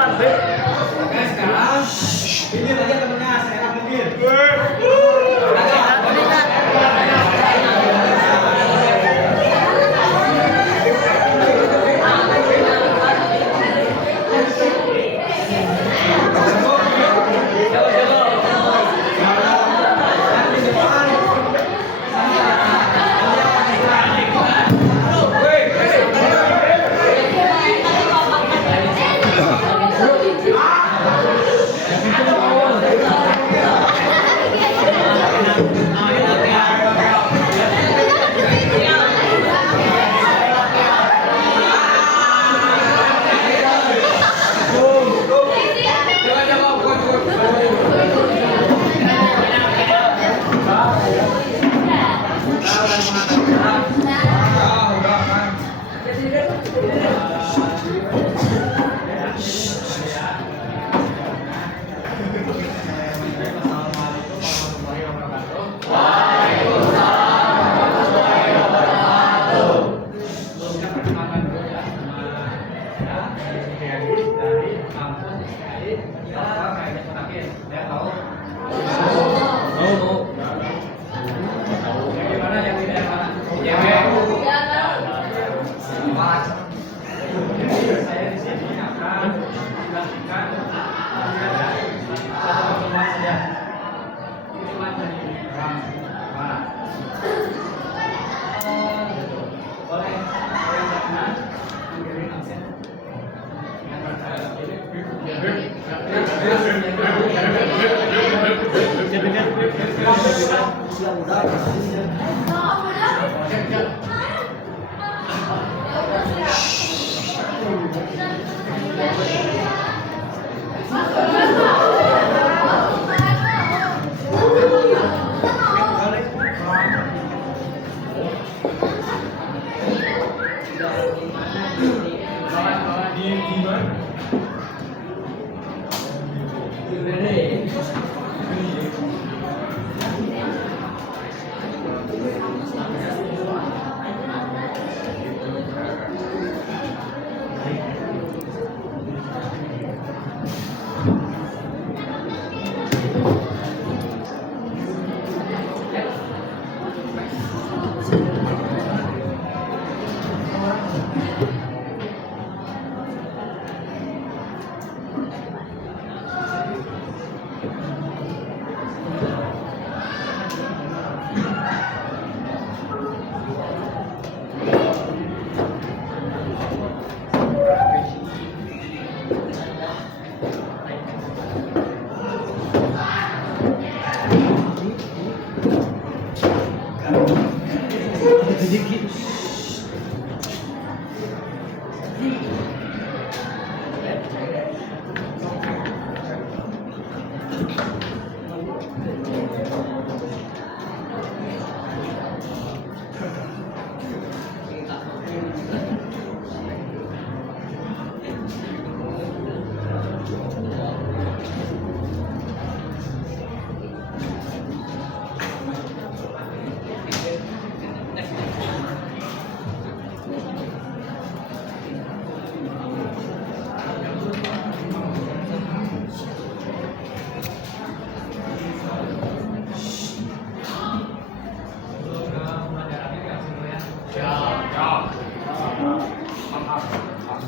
Oke, sekarang pinggir aja temennya, saya pinggir.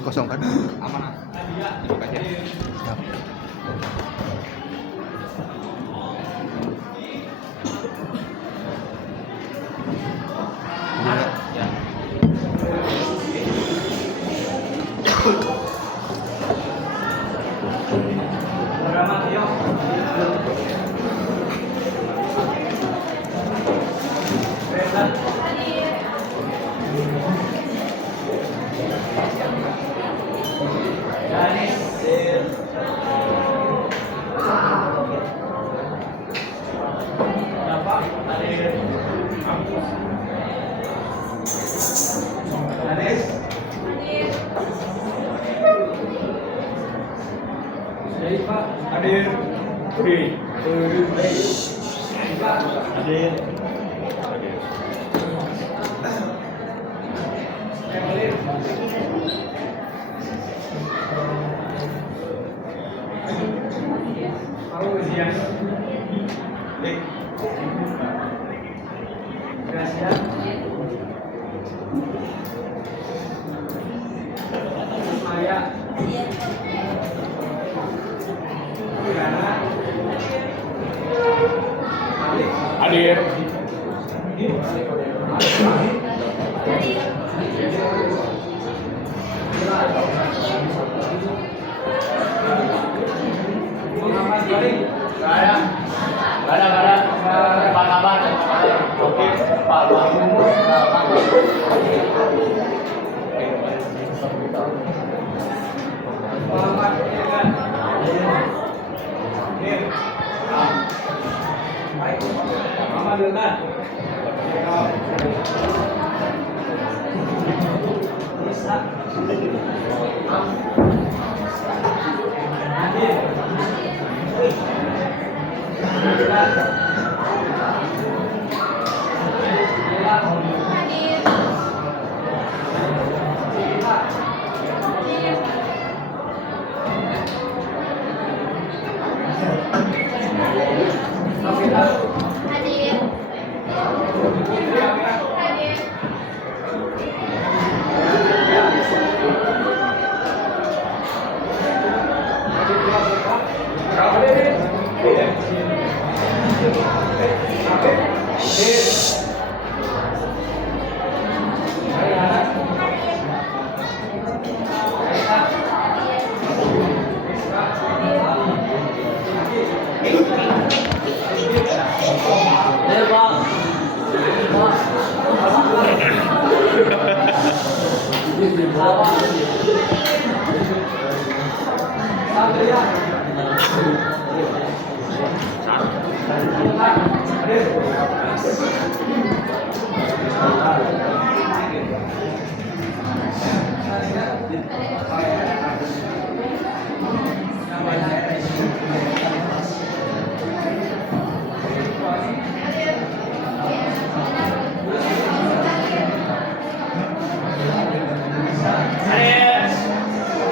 Kosong kan? Aman. Buka aja. Siap. Hadir. Hadir. Gracias. Maya. Hadir. Oke, Pak Muhammad Irfan. Muhammad Irfan. Isa. Hadir.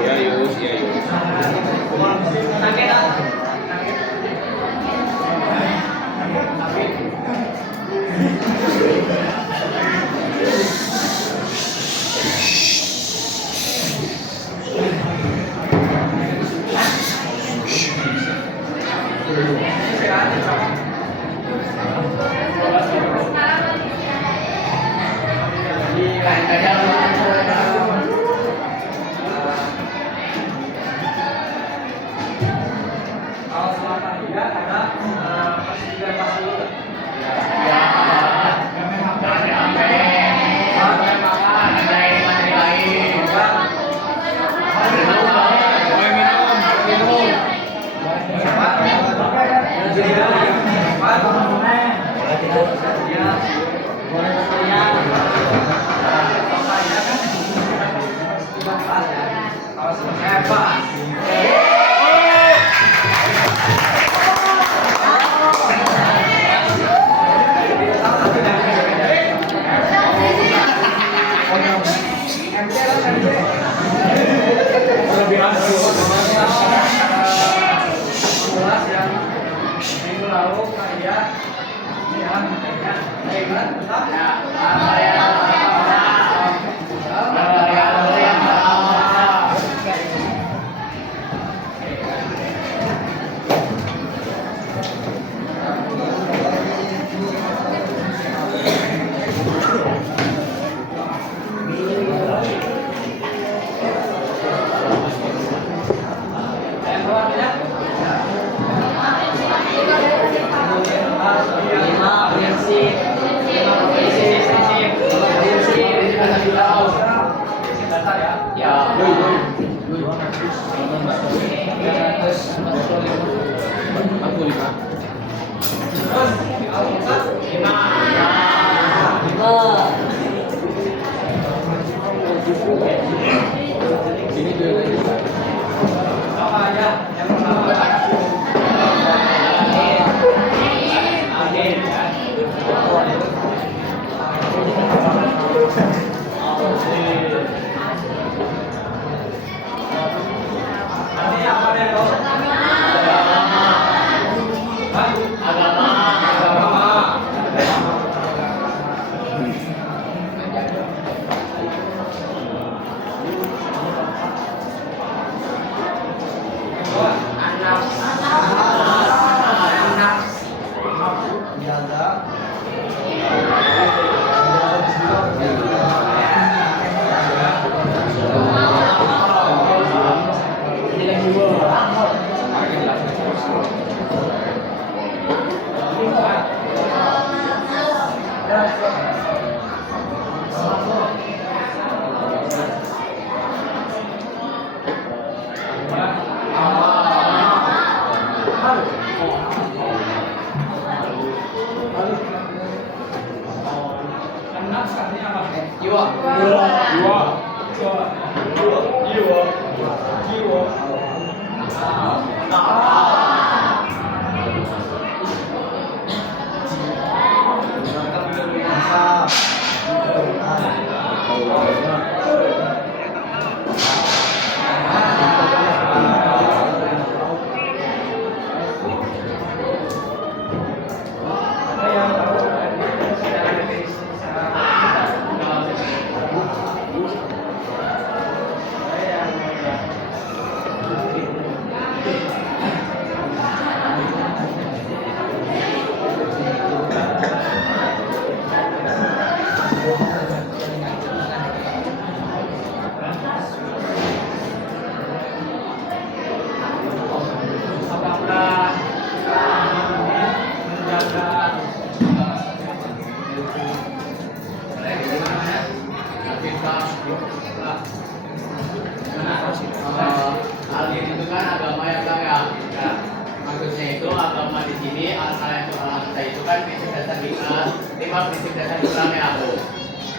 Iya Yus, iya Yus. Kalau selama tidak ada persetujuan paslon. Minggu lalu kayak Nanti apa deh, Al-Din itu kan agama ya Kang ya. Nah, maksudnya itu agama di sini al-Quran kita itu kan prinsip dasar lima prinsip dasar Islam ya aku.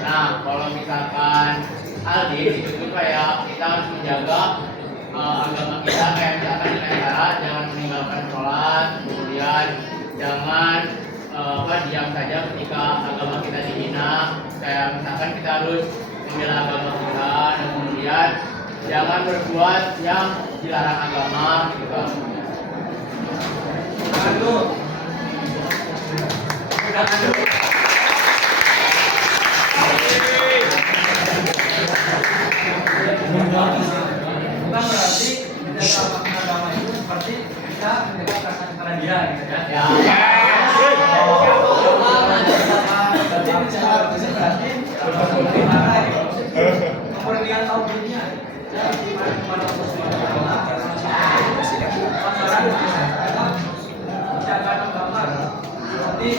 Nah, kalau misalkan Al-Din itu tuh kayak kita harus menjaga agama kita kayak misalkan dengan cara jangan meninggalkan sholat, kemudian jangan diam saja ketika agama kita dihina. Kayak misalkan kita harus membela agama kita dan kemudian jangan berbuat yang dilarang agama gitu. Bukan berarti menjaga agama itu seperti kita menjaga perasaan kepada dia gitu ya. Berarti menjaga itu berarti bagaimana gitu. Kemudian tauhidnya ya iman kepada Allah Subhanahu wa taala menjaga agama berarti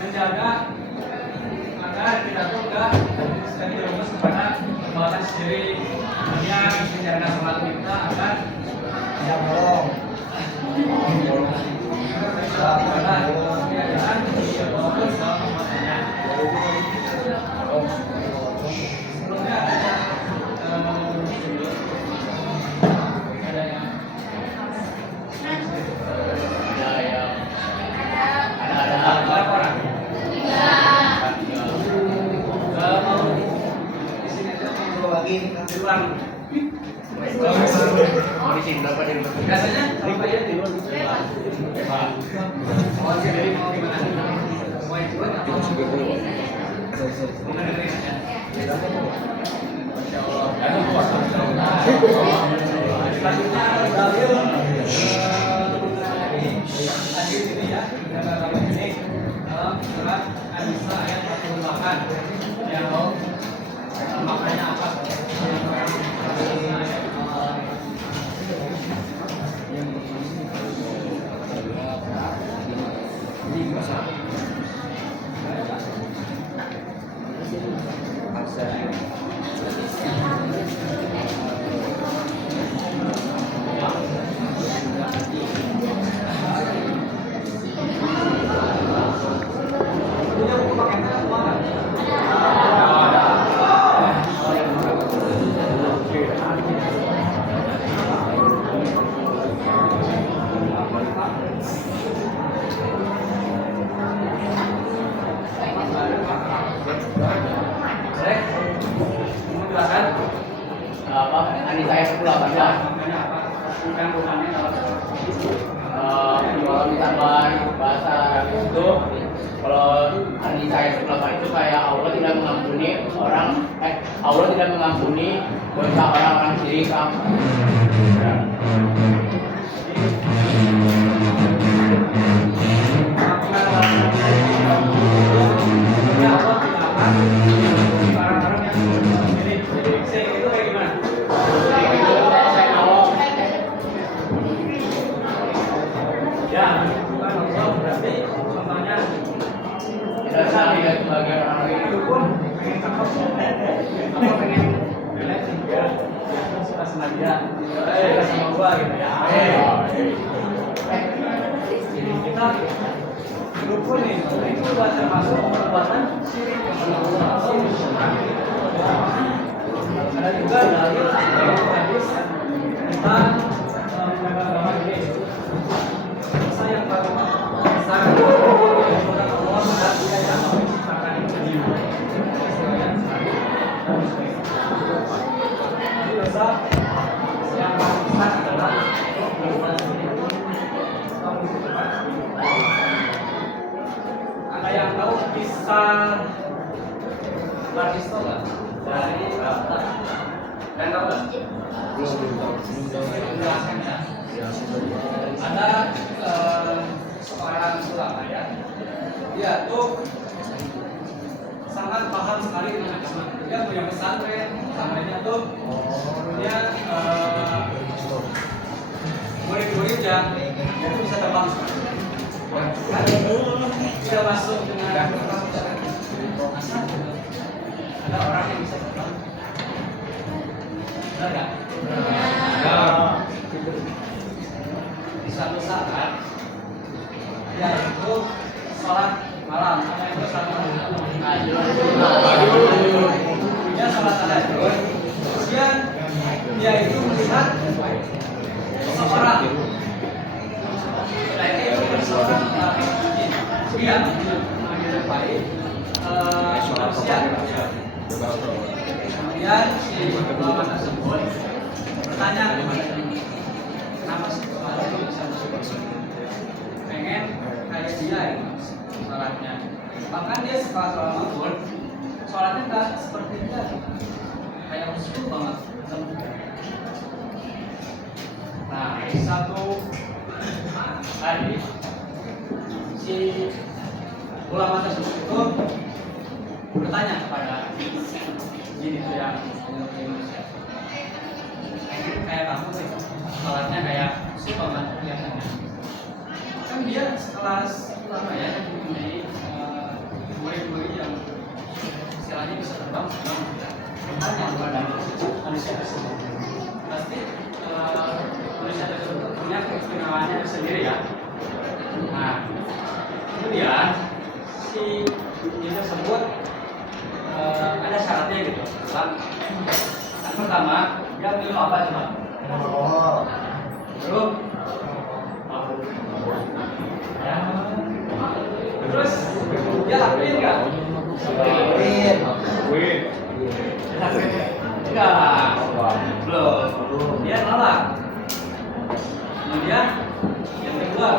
menjaga agar kita tuh enggak terjerumus kepada perbuatan sendiri. Kemudian menjaga sholat kita agar tidak bolong. Biasanya apa ya di luar gitu. Oh, jadi mau gimana? Mau ikut atau mau dengerin aja? Selanjutnya dalil hadis ini ya, dalam ini dalam surat An-Nisa ayat 48 yang maknanya apa? An-Nisa ayat 48 ya. Kalau misalkan bahasa Arab itu, kalau An-Nisa ayat 48 itu kayak Allah tidak mengampuni dosa orang-orang syirik. ya suka sama gua gitu ya. Jadi kita rukunin itu udah termasuk perbuatan syirik kepada Allah. Ada juga dalil hadis tentang agama ini. Saya yang pertama sangat Allah dan Dia yang menciptakan itu jiwa. Jadi dosa yang paling besar adalah ada yang tahu kisah Baristo nggak? Dari Rata. Dan tahu nggak? Jelaskan ya. Ada seorang ulama ya. Dia tuh sangat paham sekali dengan agama. Dia punya pesantren, pesantrennya tuh dia murid-muridnya itu bisa terbang. Kan? Tidak masuk dengan asal. Ada orang yang bisa terbang. Benar nggak? Ada. Di suatu saat dia itu sholat malam. Apa itu sholat malam? Dia sholat tahajud. Kemudian dia itu melihat seseorang. Nah itu seorang yang menyerupai manusia. Kemudian si ulama tersebut bertanya kepada dia, kenapa sih kemarin bisa masuk? Pengen kayak dia ya sholatnya. Bahkan dia setelah sholat maghrib, sholatnya nggak seperti dia, kayak khusyuk banget. Nah, satu hari si ulama tersebut itu bertanya kepada jin itu yang menyerupai manusia, kayak kamu sih, sholatnya kayak khusyuk banget kelihatannya. Kan dia sekelas ulama ya, yang mempunyai murid-murid yang istilahnya bisa terbang sedang bertanya kepada manusia tersebut. Pasti manusia tersebut punya keistimewaannya sendiri ya. Nah, kemudian si jin tersebut ada syaratnya gitu. Yang pertama, dia minum apa coba? Belum. Ya. Terus dia lakuin nggak? Win. Enggak. Belum. Dia nolak. Kemudian yang kedua,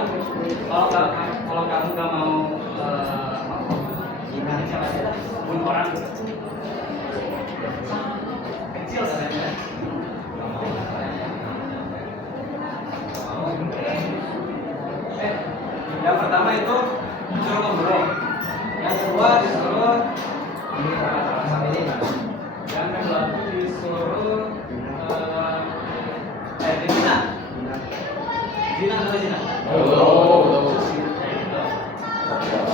kalau kamu nggak mau gimana caranya? Bunuh orang kecil katanya. Yang pertama itu disuruh ngobrol. Yang kedua disuruh yang kedua itu disuruh zina. Zina atau zina?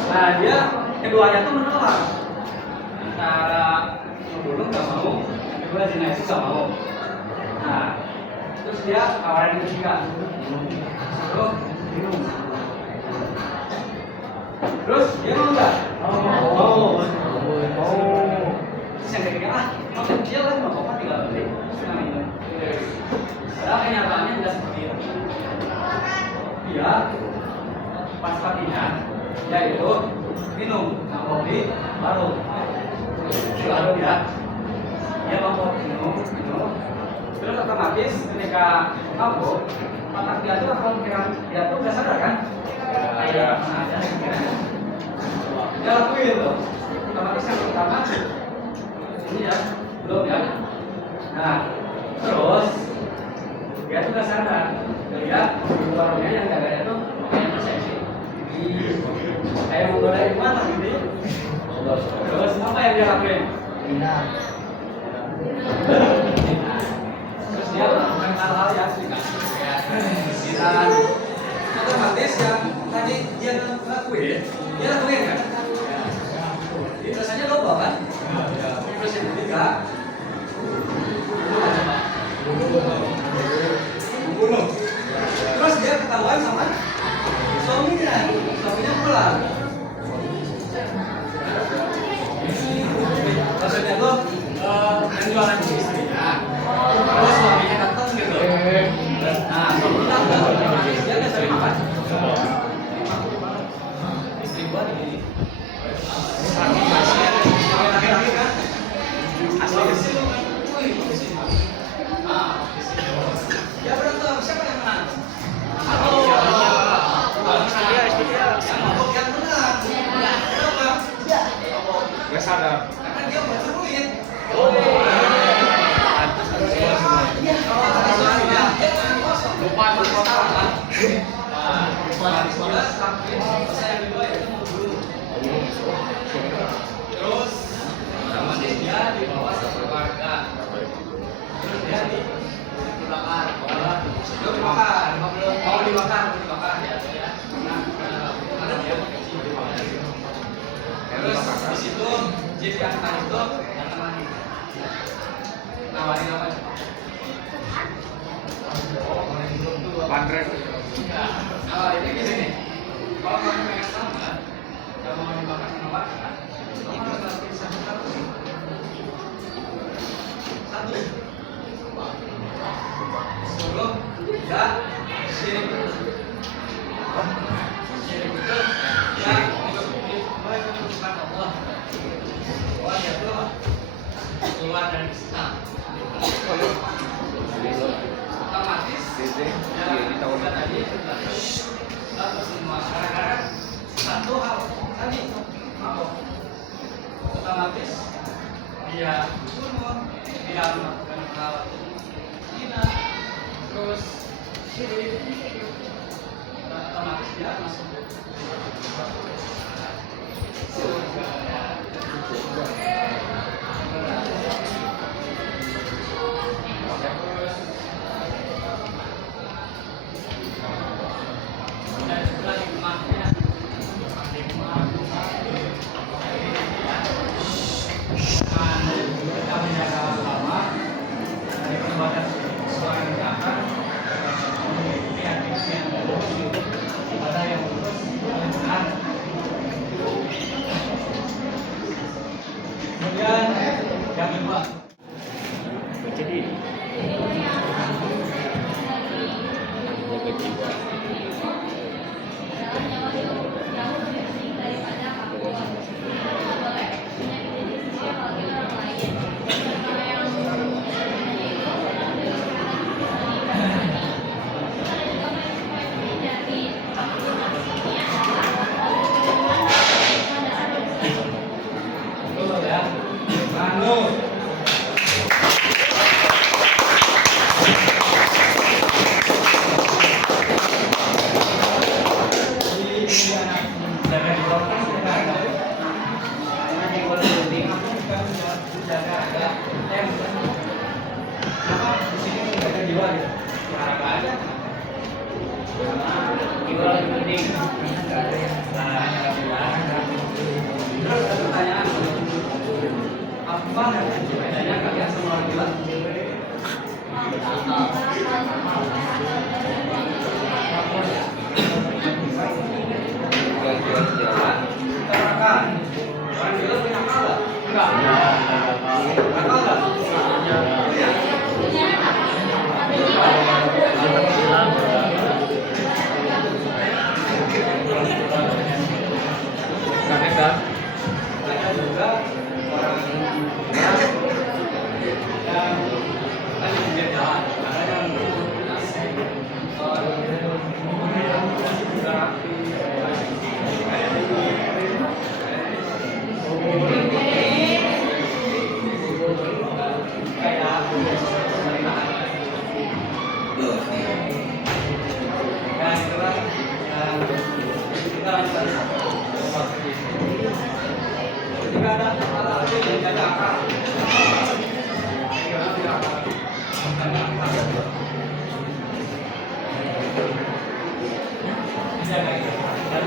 Nah dia keduanya tuh menolak. Antara dulu nggak mau, kedua zina itu nggak mau. Nah terus dia tawaran yang ketiga, suruh minum. Terus dia mau nggak? Mau. Terus yang ketiga mau kecil kan, mau apa tinggal beli, terus nggak minum. Padahal kenyataannya tidak seperti itu. Dia pas paginya, dia itu minum, nggak mau beli, baru dia mau minum. Terus otomatis ketika mabuk, otak dia tuh akan kira dia tuh nggak sadar kan? Kayak mana aja dia lakuin tuh. Otomatis yang pertama ini ya, belum ya. Nah, terus dia tuh nggak sadar. Dia warungnya yang jaganya tuh kayak persepsi, kayak menggoda iman gitu. Terus apa yang dia lakuin? Terus dia melakukan hal-hal yang kayak otomatis yang tadi dia lakuin kan? Jadi rasanya lupa kan? Terus yang ketiga dibakar ya. Terus di situ Jeep yang tadi itu datang lagi. Nawarin apa coba? Pandrek. Ini gini nih. Kalau kamu pengen sama, kalau mau dibakar sama bakar, kamu harus masukin satu. Sebelum tidak syirik itu ya menyebutkan Allah itu keluar dari Islam otomatis ya kita tadi satu semua karena satu hal tadi otomatis dia sunut dia melakukan hal zina terus syirik otomatis dia masuk dan juga hikmahnya kita menjaga agama dari perbuatan seorang yang jahat keyakinan yang lurus ibadah yang lurus yang benar. Kemudian yang kedua Jadi jaga jiwa. betul ya. Lalu jaga di bawah kita ada karena di bawah penting aku juga menjaga ada apa di sini menjaga jiwa gitu olahraga aja jiwa lebih penting nggak ada yang terus ada pertanyaan apa bedanya kalian sama orang gila Jalan-jalan. Katakan orang gila punya akal nggak? Enggak. Akal nggak? Kakek kan? Ada juga orang yang tadi dia jalan, ada yang asik, juga rapi. Kayak pemerintahan. Dan itulah yang kita lakukan. Ketika ada hal-hal yang jaga akal, dijaga itu. Dan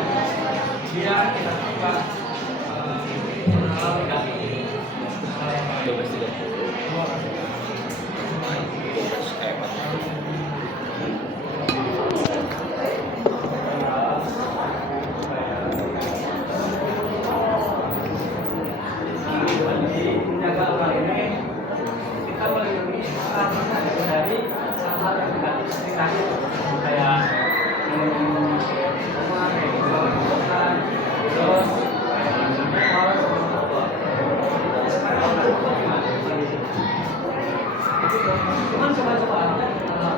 dia kita coba hal negatif, hal yang baik. 12.30. Menjaga akal ini kita melindungi akal dari hal-hal yang negatif seperti tadi kayak terus cuman coba-coba aja terus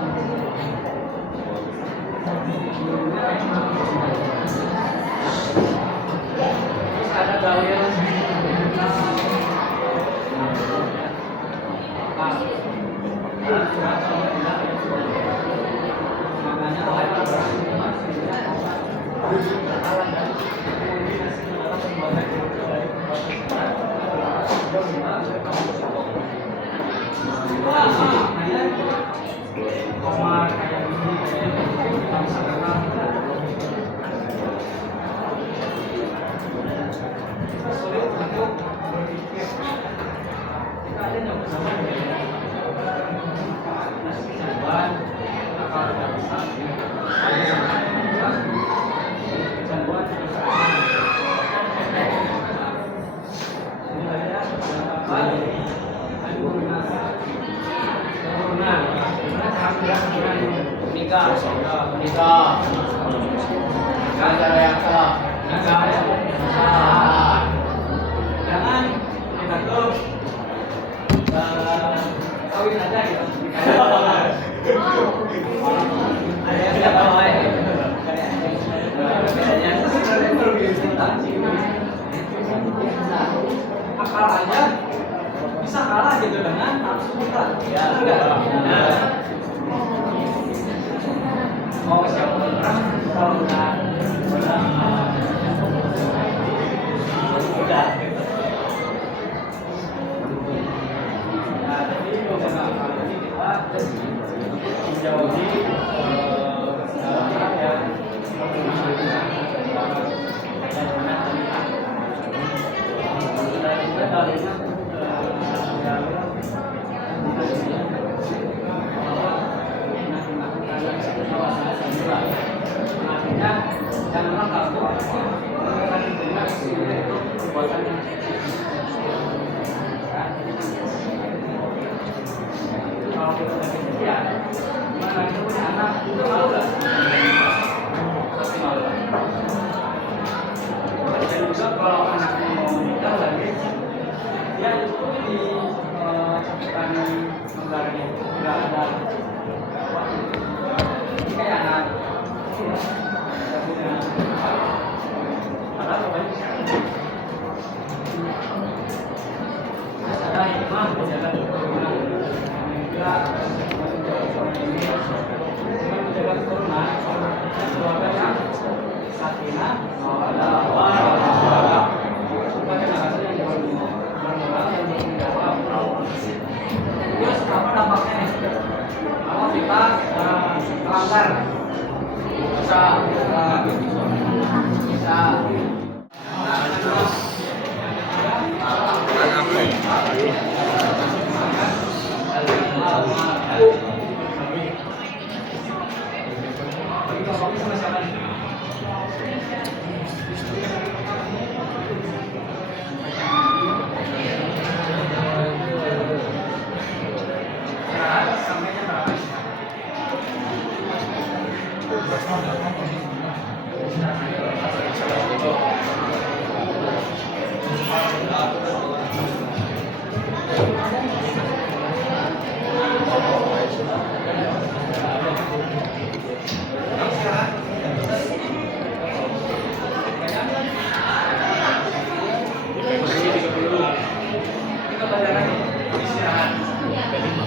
ada gaul Omar kayak gini bisa kenal. Sulit untuk berpikir. Kita ada yang bersama dengan nasi kecanduan, akal tidak bisa. Kecanduan nikah, cara yang sah, jangan kita tuh kawin aja gitu. Ada yang tidak tahu aja. Bedanya sebenarnya berbeda sih. Akal aja bisa kalah gitu dengan nafsu kita. Ya enggak. Mau siapa orang kalau udah nah jadi beberapa kali ini kita menjauhi ya janganlah takut melakukan tindak itu perbuatan yang kalau kita lagi kejadian gimana kita punya anak itu malu nggak? Pasti malu. Dan juga kalau anaknya mau nikah lagi dia itu di cakupan negaranya nggak ada ini kayak anak ada hikmah menjaga keturunan juga menjaga keturunan dan keluarga yang sakinah mawaddah supaya generasi yang bermoral dan bertanggung jawab. Terus apa dampaknya nih? Kalau kita melanggar bisa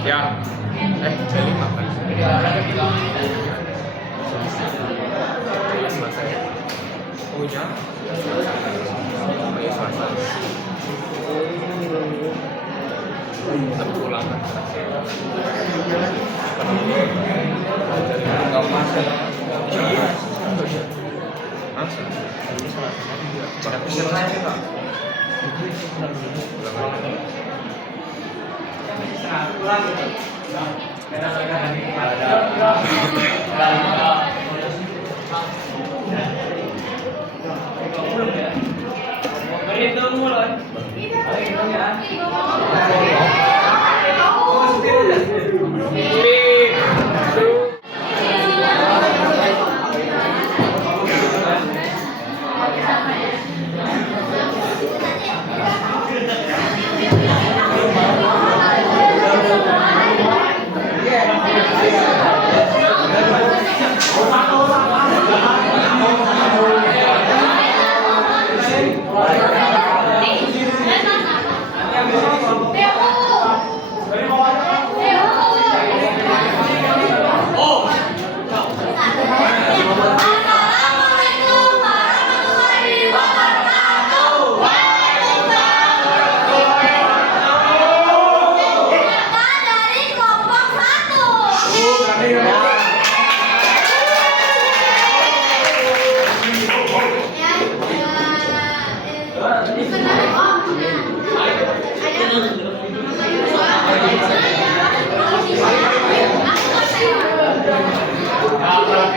Ya, beli makan. Punya. Tapi pulang kan. Enggak masuk. Masuk. Tapi senang juga. pulang gitu. Kadang-kadang ada belum ya. Berhitung mulai. Berhitung ya. Oh, setir aja.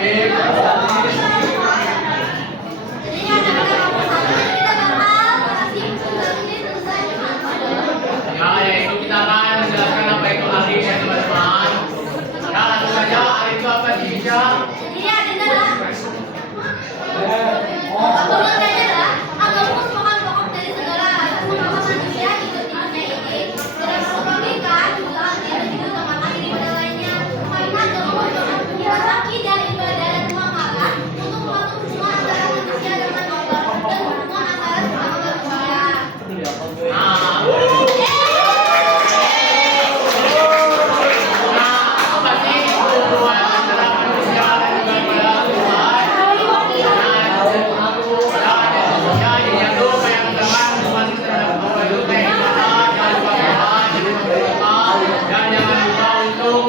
Adik. Makanya itu kita akan menjelaskan apa itu adik ya teman-teman. Nah langsung saja adik itu apa sih bisa? Apa sih hubungan antara manusia dan juga pada Tuhan? Dan jangan lupa untuk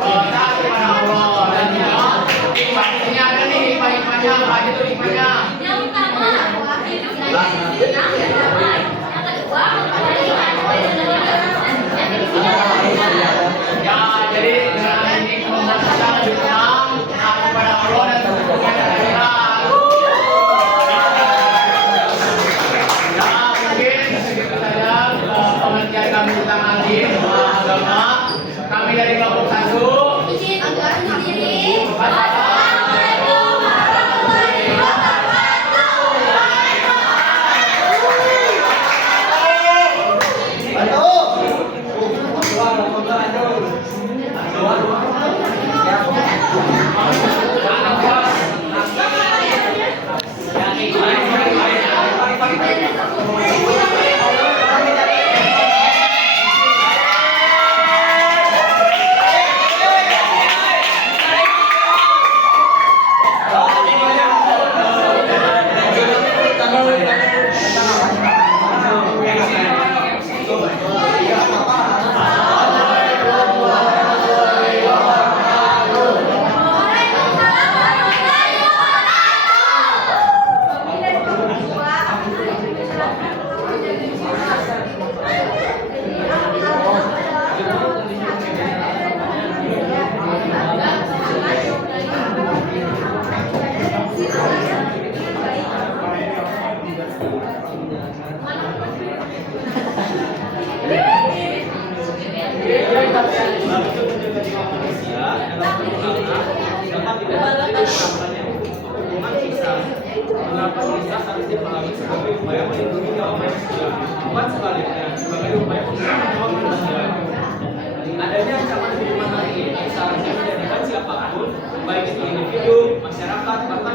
taat kepada Allah dan juga hikmah. Ini ada nih hikmahnya, apa itu hikmahnya? Yang utama hidup dari senang dan damai. Yang kedua Ya, jadi dengan ini membuat kita lebih tenang, taat kepada Allah dan berhubungan dengan akhirat. Ya, mungkin segitu saja pengertian kami tentang adik agama. Kami dari kelompok 1. izin agar sendiri. Wassalamualaikum warahmatullahi wabarakatuh. Mengapa kita harus dipahami sebagai upaya melindungi nyawa manusia, bukan sebaliknya sebagai upaya melindungi manusia. Adanya ancaman hukuman hari ini seharusnya menjadikan siapapun, baik itu individu, masyarakat, bahkan